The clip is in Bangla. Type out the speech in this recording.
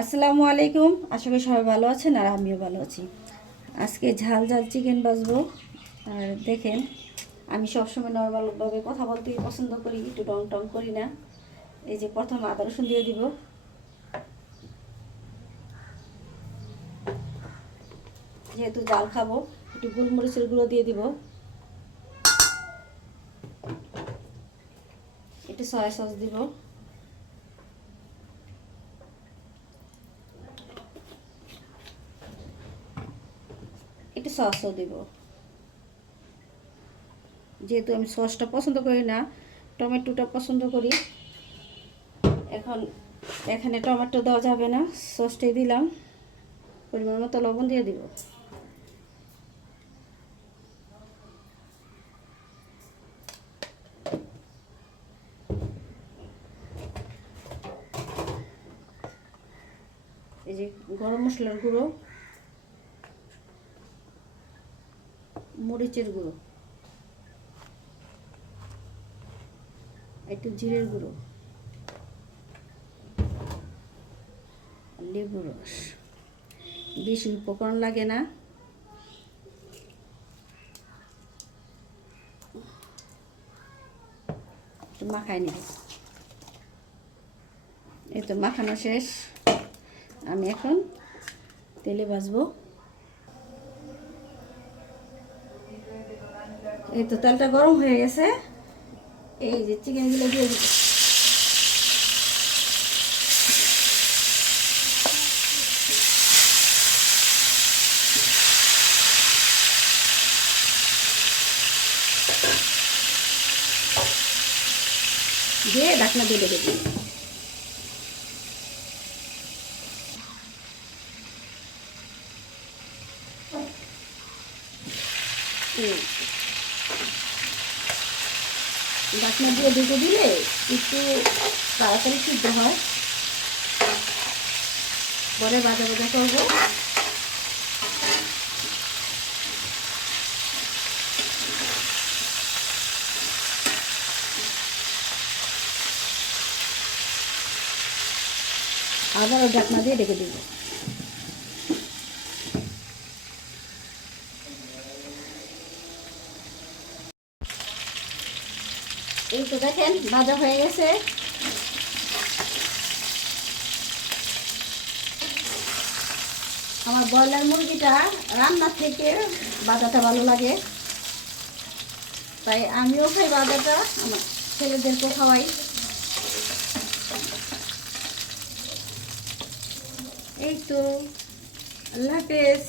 আসসালামু আলাইকুম। আশা করি সবাই ভালো আছেন আর আমিও ভালো আছি। আজকে ঝাল ঝাল চিকেন বাজবো। আর দেখেন, আমি সবসময় নর্মালভাবে কথা বলতেই পছন্দ করি, একটু ডং টং করি না। এই যে প্রথম আদা রসুন দিয়ে দিব, যেহেতু জাল খাবো। একটু গোলমরিচের গুঁড়ো দিয়ে দিব, একটু সয়া সস দিব, একটু সসও দিব। যেহেতু আমি সসটা পছন্দ করি না, টমেটোটা পছন্দ করি। এখন এখানে টমেটো দেওয়া যাবে না, সসটাই দিলাম। পরিমাণ মতো লবণ দিয়ে দিব। এই যে গরম মশলার গুঁড়ো, মরিচের গুঁড়ো, একটু জিরের গুঁড়ো, লেবু রস। বেশি উপকরণ লাগে না। একটু মাখাই নিব। এই তো মাখানো শেষ। আমি এখন তেলে ভাজবো। এই তো তেলটা গরম হয়ে গেছে। এই যে চিকেনগুলো দিয়ে দিব। দিয়ে ঢাকনা দিয়ে রেখে দিই। ঢাকনা দিয়ে ঢেকে দিলে একটু তাড়াতাড়ি সিদ্ধ হয়। পরে ভাজা ভাজা করবো। আবারও ঢাকনা দিয়ে ঢেকে দিব। এই তো দেখেন ভাজা হয়ে গেছে। আমার ব্রয়লার মুরগিটা রান্না থেকে ভাজাটা ভালো লাগে, তাই আমিও খাই ভাজাটা, আমার ছেলেদেরকেও খাওয়াই। এই তো, আল্লাহ হাফেজ।